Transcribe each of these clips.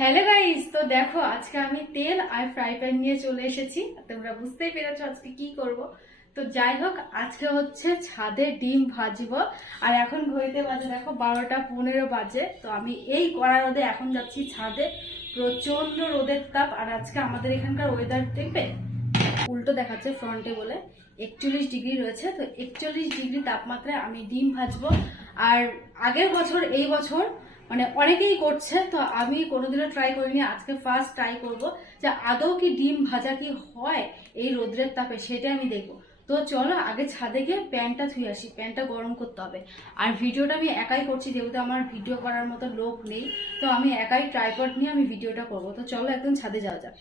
Hello guys, তো দেখো আজকে আমি তেল আর ফ্রাই প্যান নিয়ে চলে এসেছি। তোমরা বুঝতেই পেরেছো আজকে কি করব। তো যাই হোক, আজকে হচ্ছে ছাদে ডিম ভাজবো। আর এখন ঘড়িতে বাজে দেখো 12টা 15 বাজে। তো আমি এই কড়া রোদে এখন যাচ্ছি ছাদে। প্রচন্ড রোদের তাপ। আর আজকে আমাদের এখানকার ওয়েদার দেখবে উল্টো দেখাচ্ছে ফ্রন্টে বলে 41 ডিগ্রি রয়েছে। তো 41 ডিগ্রি তাপমাত্রায় আমি ডিম ভাজবো। আর আগের বছর এই বছর মানে অনেকেই করছে, তো আমি কোনোদিনও ট্রাই করিনি, আজকে ফার্স্ট ট্রাই করব যে আদৌ কি ডিম ভাজা কি হয় এই রোদ্রের তাপে, সেটা আমি দেখবো। তো চলো আগে ছাদে গিয়ে প্যানটা ধুয়ে আসি, প্যানটা গরম করতে হবে। আর ভিডিওটা আমি একাই করছি যেহেতু আমার ভিডিও করার মতো লোক নেই, তো আমি একাই ট্রাইপড নিয়ে আমি ভিডিওটা করবো। তো চলো একদম ছাদে যাওয়া যাক।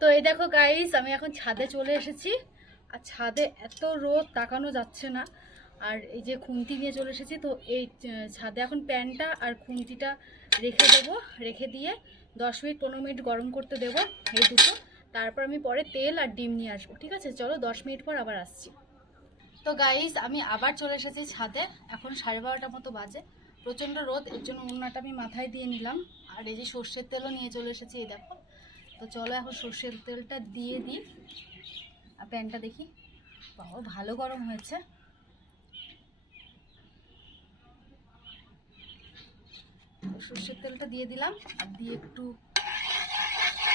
তো এই দেখো গাইস, আমি এখন ছাদে চলে এসেছি। আর ছাদে এত রোদ তাকানো যাচ্ছে না। আর এই যে খুন্তি নিয়ে চলে এসেছি। তো এই ছাদে এখন প্যানটা আর খুন্তিটা রেখে দেবো, রেখে দিয়ে 10 মিনিট 15 মিনিট গরম করতে দেবো এই দুটো। তারপর আমি পরে তেল আর ডিম নিয়ে আসবো। ঠিক আছে, চলো 10 মিনিট পর আবার আসছি। তো গাইস, আমি আবার চলে এসেছি ছাদে। এখন 12:30টার মতো বাজে। প্রচণ্ড রোদ, এর জন্য ওড়নাটা আমি মাথায় দিয়ে নিলাম। আর এই যে সর্ষের তেলও নিয়ে চলে এসেছি, এই দেখো। তো চলো এখন সর্ষের তেলটা দিয়ে দিই। আর প্যানটা দেখি, বাবা ভালো গরম হয়েছে। সর্ষের তেলটা দিয়ে দিলাম আর দিয়ে একটু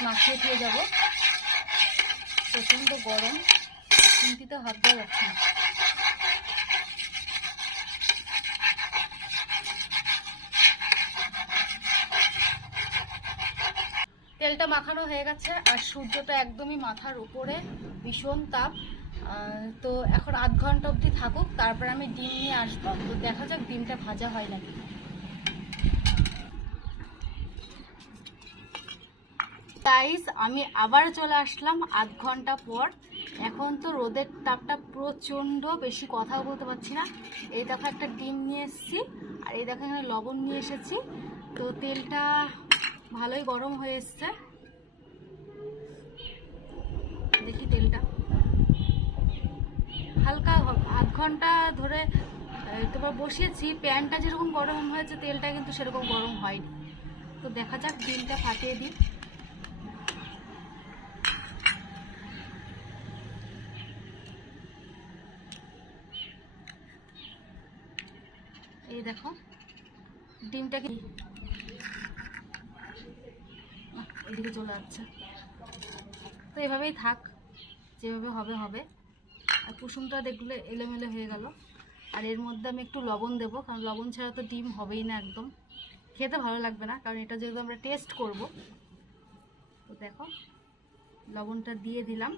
মাখিয়ে দিয়ে যাবো। প্রচণ্ড গরম, চিন্তিতে হাত দেওয়া যাচ্ছে না। তেলটা মাখানো হয়ে গেছে আর সূর্যটা একদমই মাথার উপরে, ভীষণ তাপ। তো এখন আধ ঘন্টা অবধি থাকুক, তারপর আমি ডিম নিয়ে আসবো। তো দেখা যাক ডিমটা ভাজা হয় নাকি। গাইস, আমি আবার চলে আসলাম আধ ঘন্টা পর। এখন তো রোদের তাপটা প্রচণ্ড, বেশি কথাও বলতে পারছি না। এই দেখো একটা ডিম নিয়ে এসেছি, আর এই দেখো এখানে লবণ নিয়ে এসেছি। তো তেলটা ভালোই গরম হয়ে এসছে, দেখি তেলটা হালকা আধ ঘন্টা ধরে তোমার বসিয়েছি। প্যানটা যেরকম গরম হয়েছে তেলটা কিন্তু সেরকম গরম হয়নি। তো দেখা যাক, ডিমটা ফাটিয়ে দিই। এই দেখো ডিমটা কি এদিকে চলে যাচ্ছে। তো এভাবেই থাক, যেভাবে হবে হবে। আর কুসুমটা দেখলে এলোমেলো হয়ে গেল। আর এর মধ্যে আমি একটু লবণ দেবো, কারণ লবণ ছাড়া তো ডিম হবেই না, একদম খেতে ভালো লাগবে না, কারণ এটা যেহেতু আমরা টেস্ট করব। তো দেখো লবণটা দিয়ে দিলাম।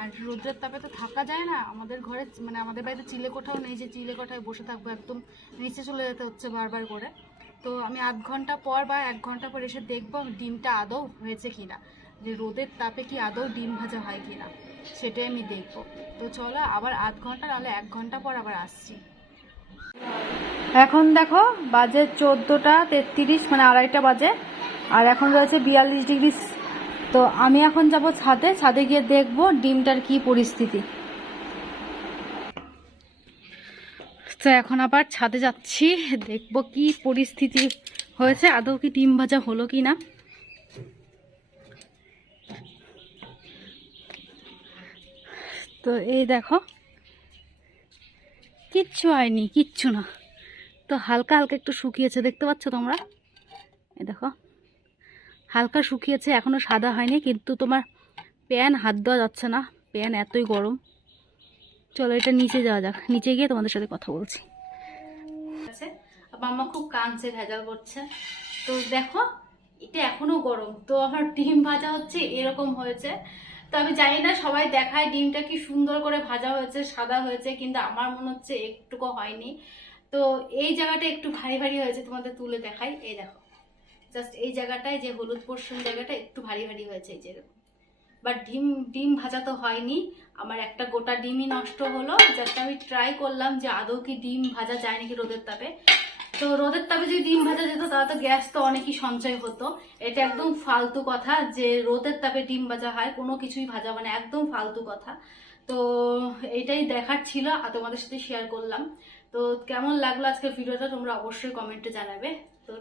আর রোদ্রের তাপে তো থাকা যায় না, আমাদের ঘরে মানে আমাদের বাড়িতে চিলে কোঠাও নেই যে চিলে কোঠায় বসে থাকবো, একদম নিচে চলে যেতে হচ্ছে বারবার করে। তো আমি আধ ঘন্টা পর বা 1 ঘন্টা পর এসে দেখবো ডিমটা আদৌ হয়েছে কিনা, যে রোদের তাপে কি আদৌ ডিম ভাজা হয় কিনা, সেটাই আমি দেখবো। তো চলো আবার আধ ঘন্টা নাহলে 1 ঘন্টা পর আবার আসছি। এখন দেখো বাজে 14টা 33, মানে 2:30 বাজে। আর এখন রয়েছে 42 ডিগ্রি। তো আমি এখন যাব ছাদে, ছাদে গিয়ে দেখবো ডিমটার কি পরিস্থিতি। তো এখন আবার ছাদে যাচ্ছি, দেখবো কি পরিস্থিতি হয়েছে, আদৌ কি ডিম ভাজা হলো কি না। তো এই দেখো কিচ্ছু হয়নি, কিচ্ছু না। তো হালকা হালকা একটু শুকিয়েছে, দেখতে পাচ্ছ তোমরা, এই দেখো হালকা শুকিয়েছে, এখনো সাদা হয়নি। কিন্তু তোমার প্যান হাত দেওয়া যাচ্ছে না, প্যান এতই গরম। চলো এটা নিচে যাওয়া যাক, নিচে গিয়ে তোমাদের সাথে কথা বলছি। মাম্মা খুব কাঁদছে, ভেজাল করছে। তো দেখো এটা এখনো গরম, তো আমার ডিম ভাজা হচ্ছে এরকম হয়েছে। তো আমি জানি না, সবাই দেখায় ডিমটা কি সুন্দর করে ভাজা হয়েছে, সাদা হয়েছে, কিন্তু আমার মনে হচ্ছে একটুকু হয়নি। তো এই জায়গাটা একটু ভারী ভারী হয়েছে, তোমাদের তুলে দেখাই। এই দেখো জাস্ট এই জায়গাটায় যে হলুদ পোর্শন জায়গাটা একটু ভারী ভারী হয়েছে, এই যেরকম। বাট ডিম ভাজা তো হয়নি, আমার একটা গোটা ডিমই নষ্ট হলো। জাস্ট আমি ট্রাই করলাম যে আদৌ কি ডিম ভাজা যায় নাকি রোদের তাপে। তো রোদের তাপে যদি ডিম ভাজা যেত তাহলে তো গ্যাস তো অনেকই সঞ্চয় হতো। এটা একদম ফালতু কথা যে রোদের তাপে ডিম ভাজা হয়, কোনো কিছুই ভাজা মানে একদম ফালতু কথা। তো এইটাই দেখার ছিল আর তোমাদের সাথে শেয়ার করলাম। তো কেমন লাগলো আজকের ভিডিওটা তোমরা অবশ্যই কমেন্টে জানাবে। তো